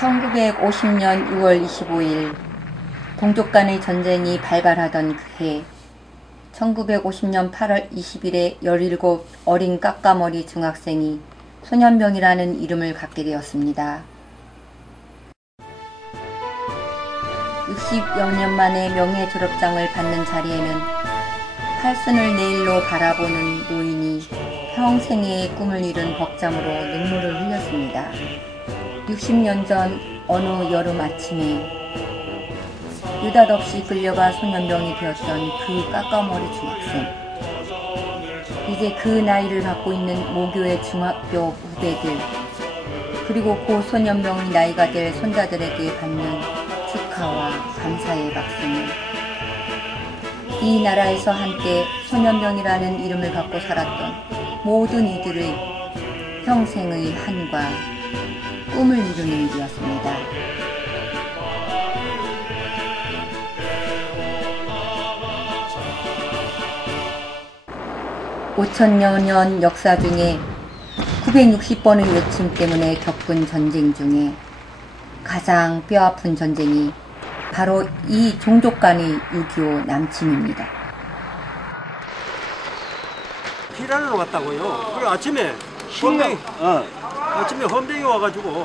1950년 6월 25일 동족 간의 전쟁이 발발하던 그해 1950년 8월 20일에 17 어린 까까머리 중학생이 소년병이라는 이름을 갖게 되었습니다. 60여 년 만에 명예 졸업장을 받는 자리에는 팔순을 내일로 바라보는 노인이 평생의 꿈을 이룬 벅잠으로 눈물을 흘렸습니다. 60년 전 어느 여름 아침에 느닷없이 끌려가 소년병이 되었던 그 까까머리 중학생. 이제 그 나이를 갖고 있는 모교의 중학교 후배들, 그리고 고 소년병의 나이가 될 손자들에게 받는 축하와 감사의 박수는 이 나라에서 한때 소년병이라는 이름을 갖고 살았던 모든 이들의 평생의 한과 꿈을 이루는 일이었습니다. 5천여 년 역사 중에 960번의 외침 때문에 겪은 전쟁 중에 가장 뼈아픈 전쟁이 바로 이 종족 간의 6.25 남침입니다. 피난을 왔다고요. 그리고 아침에 헌병이 헌병이 와가지고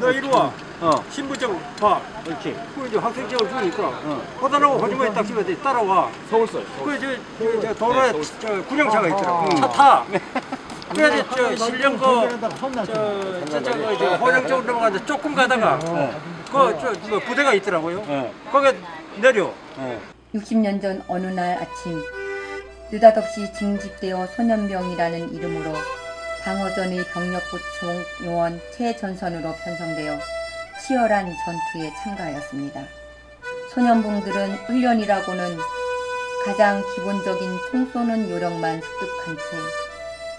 너 이리 와. 신분증 봐. 그렇지. 그 이제 학생증을 주니까 허다라고 거짓말에 딱 집에 따라와. 서울서. 저 도로에 저 구령차가 있더라고. 차 타. 그래서 저 실령 저 호령 쪽으로 넘어가는데 조금 가다가 그 부대가 있더라고요. 거기에 내려. 60년 전 어느 날 아침 느닷없이 징집되어 소년병이라는 이름으로 방어전의 병력보충 요원 최전선으로 편성되어 치열한 전투에 참가하였습니다. 소년봉들은 훈련이라고는 가장 기본적인 총 쏘는 요령만 습득한 채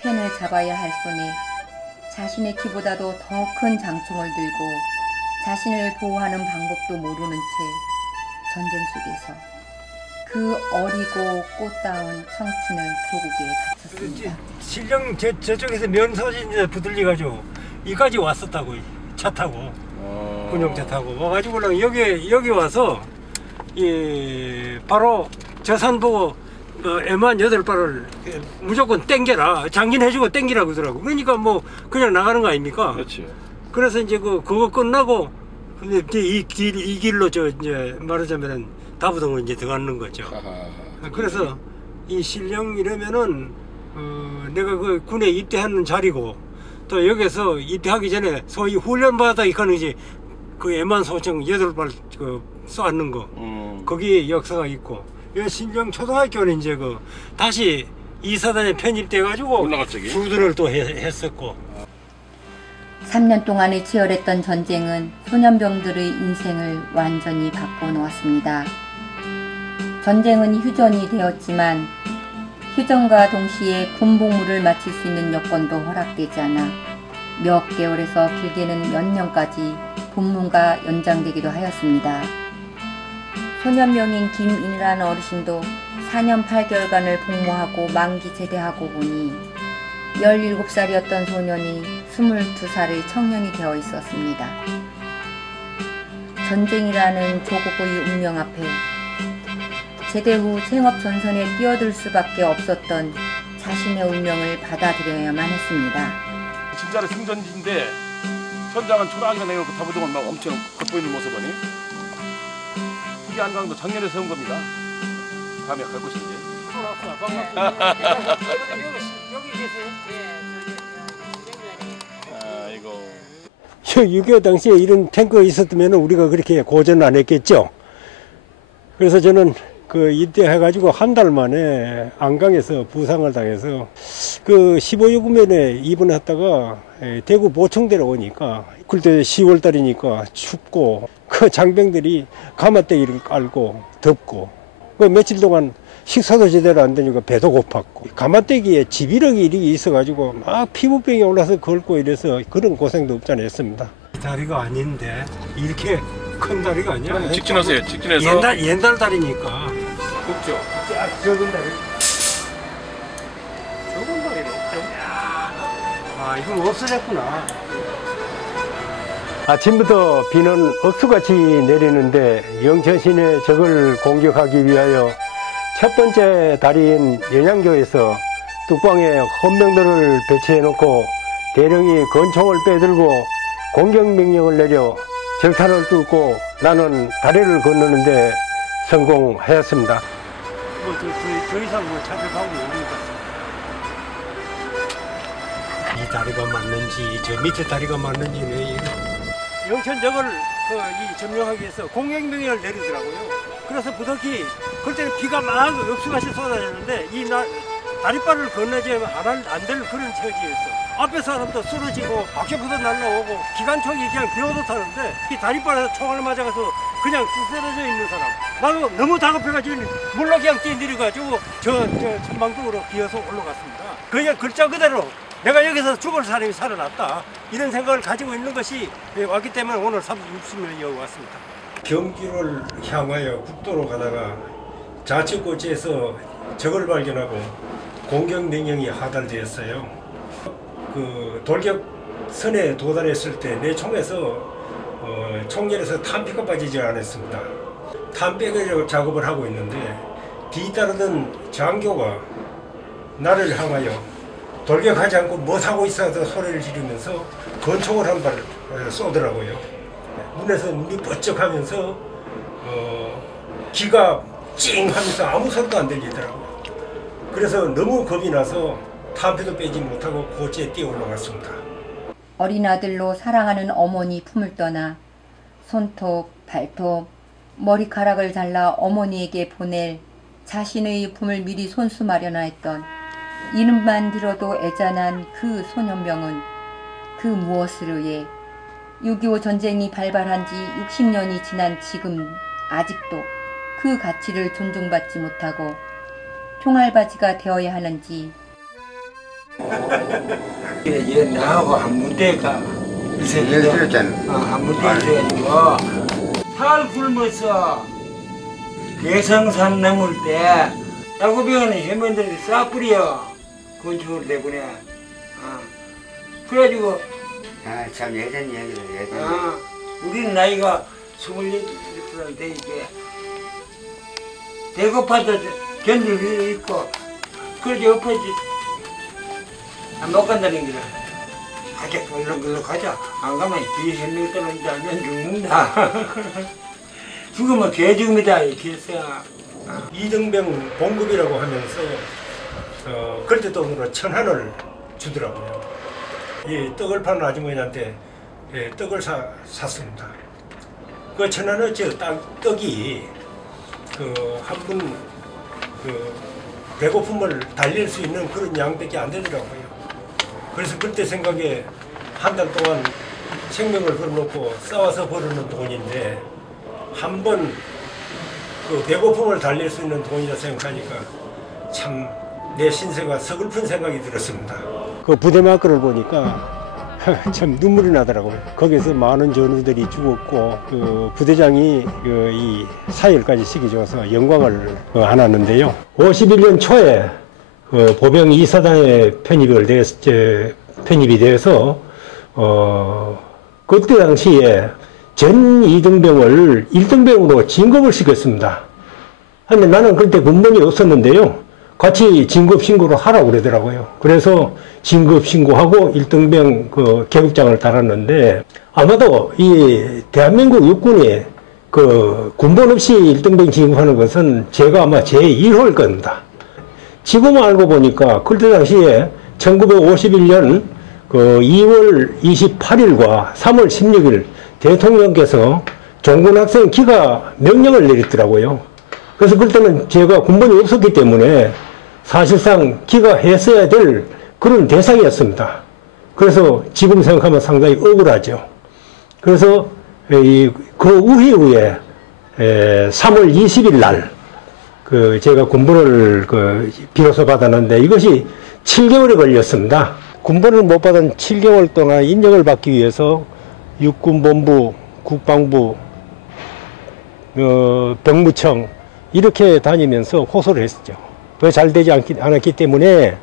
펜을 잡아야 할 손에 자신의 키보다도 더 큰 장총을 들고 자신을 보호하는 방법도 모르는 채 전쟁 속에서 그 어리고 꽃다운 청춘을 조국에 바쳤습니다. 실령 저쪽에서 면서진 부들려가지고 이까지 왔었다고. 차 타고 군용차 타고 와가지고 여기 와서 바로 저산 보고 애만 8발을 무조건 땡겨라, 장진해주고 땡기라고 그러더라고. 그러니까 뭐 그냥 나가는 거 아닙니까? 그렇지. 그래서 이제 그거 끝나고 이 길로 이제 말하자면은 다부동을 이제 들어가는 거죠. 그래서 이 실령 이러면은 내가 그 군에 입대하는 자리고 또 여기서 입대하기 전에 소위 훈련받아 이카는 이제 그 애만 소총 8발 쏘는 거 거기에 역사가 있고 이 신정 초등학교는 이제 다시 이사단에 편입돼 가지고 구들을 또 했었고 3년 동안의 치열했던 전쟁은 소년병들의 인생을 완전히 바꿔놓았습니다. 전쟁은 휴전이 되었지만 휴전과 동시에 군복무를 마칠 수 있는 여건도 허락되지 않아 몇 개월에서 길게는 몇 년까지 복무가 연장되기도 하였습니다. 소년병인 김인이라는 어르신도 4년 8개월간을 복무하고 만기 제대하고 보니 17살이었던 소년이 22살의 청년이 되어 있었습니다. 전쟁이라는 조국의 운명 앞에 제대 후 생업 전선에 뛰어들 수밖에 없었던 자신의 운명을 받아들여야만 했습니다. 진짜로 승전지인데 현장은 초등학교 내놓고 다부동을 막 엄청 겉보이는 모습 보니 이게 안강도 작년에 세운 겁니다. 다음에 갈 곳인지. 여기 계세요? 아이고. 6.25 당시에 이런 탱크가 있었다면 우리가 그렇게 고전 안 했겠죠. 그래서 저는 입대해가지고 한 달 만에 안강에서 부상을 당해서 15유구면에 입원했다가 대구 보청대로 오니까 그때 10월 달이니까 춥고 그 장병들이 가마떼기를 깔고 덥고 며칠 동안 식사도 제대로 안 되니까 배도 고팠고 가마떼기에 지비력이 이렇게 있어가지고 막 피부병이 올라서 걸고 이래서 그런 고생도 없지 않아 했습니다. 다리가 아닌데 이렇게 큰 다리가 아니야. 직진하세요. 직진해서. 옛날 다리니까. 그렇죠. 적은 다리. 적은 다리는 없죠. 아, 이건 없어졌구나. 아침부터 비는 억수같이 내리는데 영천시내 적을 공격하기 위하여 첫 번째 다리인 연양교에서 뚝방에 헌병들을 배치해놓고 대령이 권총을 빼들고 공격명령을 내려 적탄을 뚫고 나는 다리를 건너는데 성공하였습니다. 더 이상 찾을 방법이 없는 것 같습니다. 이 다리가 맞는지 저 밑에 다리가 맞는지는 영천적을 이 점령하기 위해서 공격명령을 내리더라고요. 그래서 부득이 그때는 비가 막 억수같이 쏟아졌는데 이 다리바를 건너지 안 될 그런 처지였어. 앞에 사람도 쓰러지고 박격포도 날라오고 기관총이 그냥 비오도 타는데 이 다리바에서 총을 맞아가서 그냥 쓰러져 있는 사람. 나도 너무 다급해가지고 물로 그냥 뛰내려가지고 저 천방동으로 기어서 올라갔습니다. 그냥 글자 그대로 내가 여기서 죽을 사람이 살아났다 이런 생각을 가지고 있는 것이 왔기 때문에 오늘 60년이 왔습니다. 경주를 향하여 국도로 가다가 좌측 고지에서 적을 발견하고 공격 명령이 하달되었어요. 그 돌격선에 도달했을 때 내 총에서 총열에서 탄피가 빠지지 않았습니다. 탄 빼기 작업을 하고 있는데 뒤따르던 장교가 나를 향하여 돌격하지 않고 뭐 하고 있어서 소리를 지르면서 권총을 한 발 쏘더라고요. 눈에서 눈이 번쩍하면서 귀가 찡 하면서 아무 소리도 안 들리더라고요. 그래서 너무 겁이 나서 탄피도 빼지 못하고 고지에 뛰어 올라갔습니다. 어린 아들로 사랑하는 어머니 품을 떠나 손톱, 발톱, 머리카락을 잘라 어머니에게 보낼 자신의 품을 미리 손수 마련하였던 이름만 들어도 애잔한 그 소년병은 그 무엇을 위해 6.25 전쟁이 발발한 지 60년이 지난 지금 아직도 그 가치를 존중받지 못하고 총알바지가 되어야 하는지. 얘 나하고 한 무대가 있었잖아. 한 무대에 있어가지고 사흘 굶어서 대성산 넘을 때 야구병원에 해면들이 싹뿌려 건축을 내보내. 그래가지고 참 예전 이야기를 예전. 우리는 나이가 28살 되니까 배고파도 견딜 수 있고 그렇게 엎어지 못 간다는 거야. 가자, 얼른 가자. 안 가면 뒤에 몇 떨어지지 않으면 죽는다. 죽으면 개 죽습니다. 이렇게 했어. 이등병 봉급이라고 하면서 그때 돈으로 1,000원을 주더라고요. 이 떡을 파는 아주머니한테 떡을 샀습니다. 그 1,000원어치 떡이 한 분 배고픔을 달랠 수 있는 그런 양밖에 안 되더라고요. 그래서 그때 생각에 한 달 동안 생명을 걸어놓고 싸워서 벌어놓은 돈인데 한 번 그 배고픔을 달랠 수 있는 돈이라 생각하니까 참 내 신세가 서글픈 생각이 들었습니다. 그 부대마크를 보니까 참 눈물이 나더라고요. 거기서 많은 전우들이 죽었고 그 부대장이 이 사열까지 시켜줘서 영광을 안았는데요. 51년 초에 보병 2사단에 편입이 되어서 그때 당시에 전 2등병을 1등병으로 진급을 시켰습니다. 근데 나는 그때 군번이 없었는데요. 같이 진급 신고를 하라고 그러더라고요. 그래서 진급 신고하고 1등병 계급장을 달았는데 아마도 이 대한민국 육군이 군번 없이 1등병 진급하는 것은 제가 아마 제1호일 겁니다. 지금 알고 보니까 그때 당시에 1951년 2월 28일과 3월 16일 대통령께서 종군학생 기가 명령을 내렸더라고요. 그래서 그때는 제가 군번이 없었기 때문에 사실상 기가했어야 될 그런 대상이었습니다. 그래서 지금 생각하면 상당히 억울하죠. 그래서 그 이후에 3월 20일 날 제가 군번을 비로소 받았는데 이것이 7개월이 걸렸습니다. 군번을 못 받은 7개월 동안 인정을 받기 위해서 육군본부, 국방부, 병무청 이렇게 다니면서 호소를 했었죠. 더 잘 되지 않았기 때문에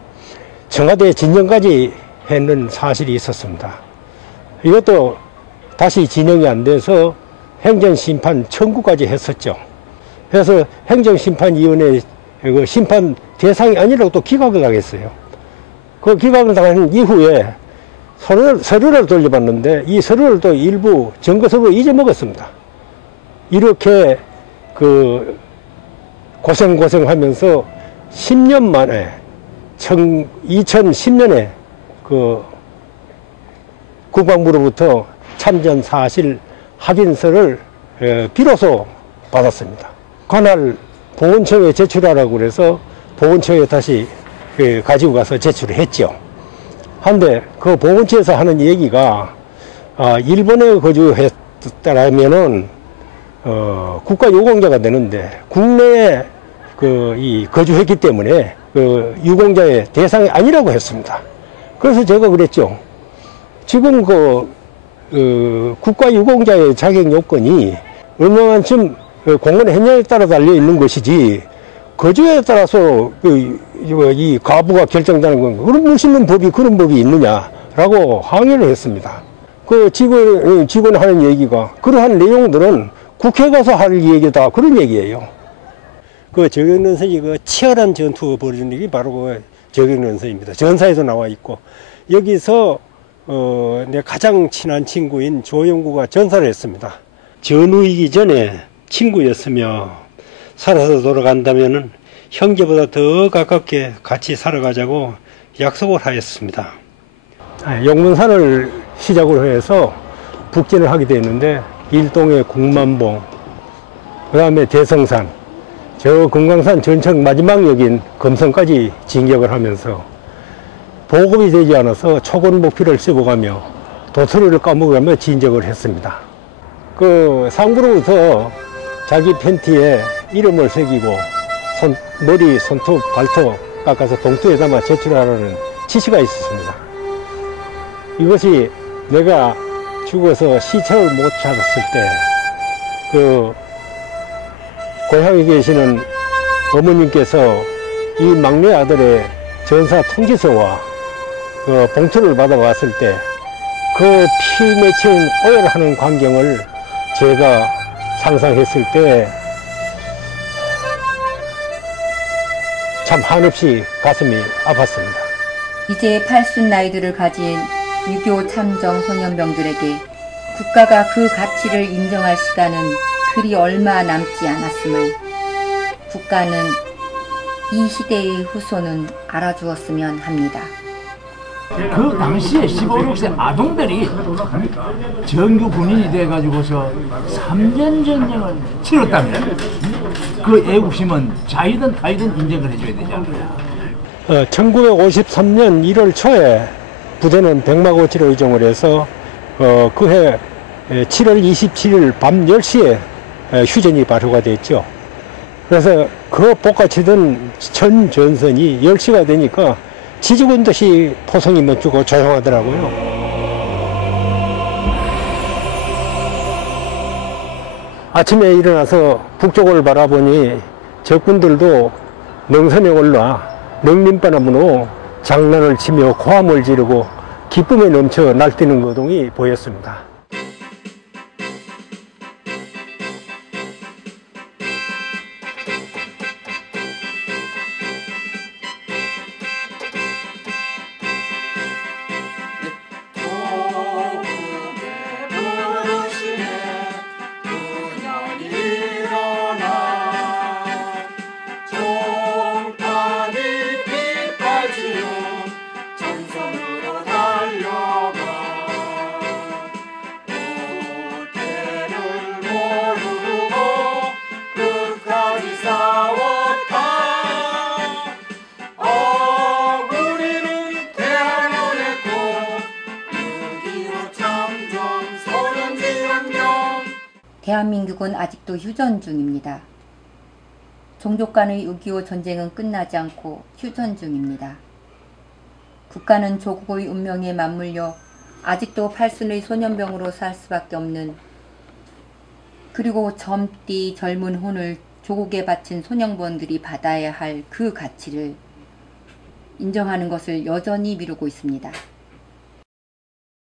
청와대 진정까지 했는 사실이 있었습니다. 이것도 다시 진행이 안 돼서 행정심판 청구까지 했었죠. 그래서 행정심판위원회 그 심판 대상이 아니라고 또 기각을 당했어요. 그 기각을 당한 이후에 서류를 돌려봤는데 이 서류를 또 일부 증거서로 잊어먹었습니다. 이렇게 그 고생하면서 10년 만에 2010년에 그 국방부로부터 참전 사실 확인서를 비로소 받았습니다. 관할 보훈청에 제출하라고 그래서 보훈청에 다시 가지고 가서 제출을 했죠. 한데 그 보훈처에서 하는 얘기가 일본에 거주했다라면은 국가유공자가 되는데 국내에 거주했기 때문에 그 유공자의 대상이 아니라고 했습니다. 그래서 제가 그랬죠. 지금 국가유공자의 자격 요건이 얼마만큼 공무원 행령에 따라 달려 있는 것이지 거주에 따라서 이 가부가 결정되는 건 그런 무슨 법이 그런 법이 있느냐라고 항의를 했습니다. 그 직원 하는 얘기가 그러한 내용들은 국회 가서 할 얘기다 그런 얘기예요. 그 저격연선이 그 치열한 전투가 벌어지는 게 바로 그 저격연선입니다. 전사에도 나와 있고 여기서 내 가장 친한 친구인 조영구가 전사를 했습니다. 전우이기 전에 친구였으며 살아서 돌아간다면은 형제보다 더 가깝게 같이 살아가자고 약속을 하였습니다. 용문산을 시작으로 해서 북진을 하게 됐는데 일동의 국만봉, 그 다음에 대성산, 저 금강산 전청 마지막 역인 금성까지 진격을 하면서 보급이 되지 않아서 초건 목표를 씹어가며 도토리를 까먹으며 진격을 했습니다. 그 상부로부터 자기 팬티에 이름을 새기고 머리, 손톱, 발톱 깎아서 봉투에 담아 제출하라는 지시가 있었습니다. 이것이 내가 죽어서 시체를 못 찾았을 때 그 고향에 계시는 어머님께서 이 막내 아들의 전사 통지서와 그 봉투를 받아왔을 때 그 피 맺힌 오열하는 광경을 제가 상상했을 때 참 한없이 가슴이 아팠습니다. 이제 80 나이들을 가진 6.25 참정 소년병들에게 국가가 그 가치를 인정할 시간은 그리 얼마 남지 않았음을 국가는 이 시대의 후손은 알아주었으면 합니다. 그 당시에 15, 16세 아동들이 정규 군인이 돼가지고서 3년 전쟁을 치렀다면 그 애국심은 자이든 타이든 인정을 해줘야 되지 않느냐. 1953년 1월 초에 부대는 백마고치로 이동을 해서 그해 7월 27일 밤 10시에 휴전이 발효가 됐죠. 그래서 그 볶아치던 전 전선이 10시가 되니까 지죽은 듯이 포성이 멈추고 조용하더라고요. 아침에 일어나서 북쪽을 바라보니 적군들도 능선에 올라 능림바람으로 장난을 치며 고함을 지르고 기쁨에 넘쳐 날뛰는 거동이 보였습니다. 대한민국은 아직도 휴전 중입니다. 종족 간의 6.25 전쟁은 끝나지 않고 휴전 중입니다. 국가는 조국의 운명에 맞물려 아직도 팔순의 소년병으로 살 수밖에 없는, 그리고 젊디 젊은 혼을 조국에 바친 소년원들이 받아야 할 그 가치를 인정하는 것을 여전히 미루고 있습니다.